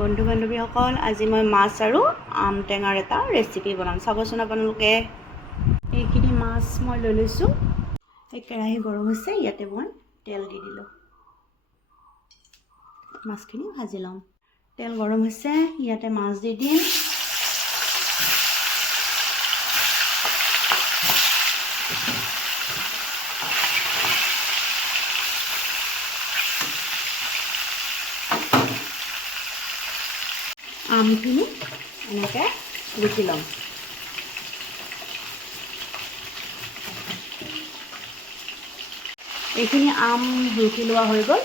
বন্ধু বান্ধৱীসকল, আজি মই মাছ আৰু আম টেঙাৰ এটা ৰেচিপি বনাম। চাবচোন আপোনালোকে। এইখিনি মাছ মই লৈ লৈছোঁ। এই কেৰাহী গৰম হৈছে, ইয়াতে মই তেল দি দিলোঁ। মাছখিনি ভাজি ল'ম। তেল গৰম হৈছে, ইয়াতে মাছ দি দিম। আমখিনি এনেকৈ ৰুকি ল'ম। এইখিনি আম ৰুকি লোৱা হৈ গ'ল।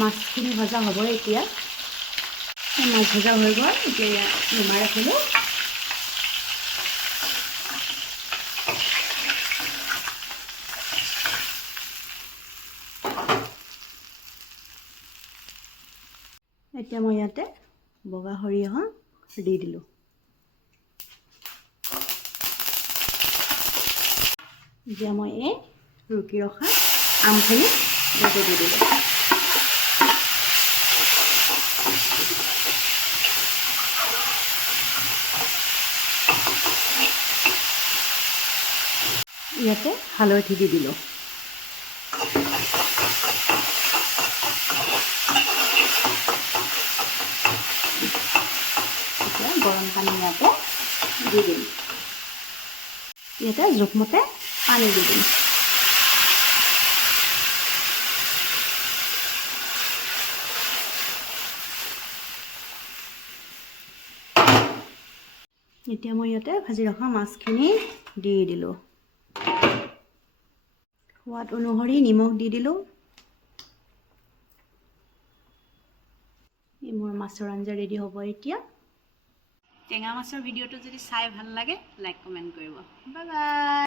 মাছখিনি ভজা হ'ব এতিয়া। মাছ ভজা হৈ গ'ল, এতিয়া নমাই ৰাখিলোঁ। এতিয়া মই ইয়াতে বগা সৰিয়হ দি দিলোঁ। এতিয়া মই এই ৰুকি ৰখা আমখিনি ইয়াতে দি দিলোঁ। ইয়াতে হালধি দি দিলোঁ। এতিয়া গৰম পানী ইয়াতে দি দিম। ইয়াতে জোখমতে পানী দি দিম। এতিয়া মই ইয়াতে ভাজি ৰখা মাছখিনি দি দিলোঁ। সোৱাদ অনুসৰি নিমখ দি দিলোঁ। মোৰ মাছৰ আঞ্জা ৰেডি হ'ব এতিয়া। টেঙা মাছৰ ভিডিঅ'টো যদি চাই ভাল লাগে, লাইক কমেণ্ট কৰিব। Bye bye.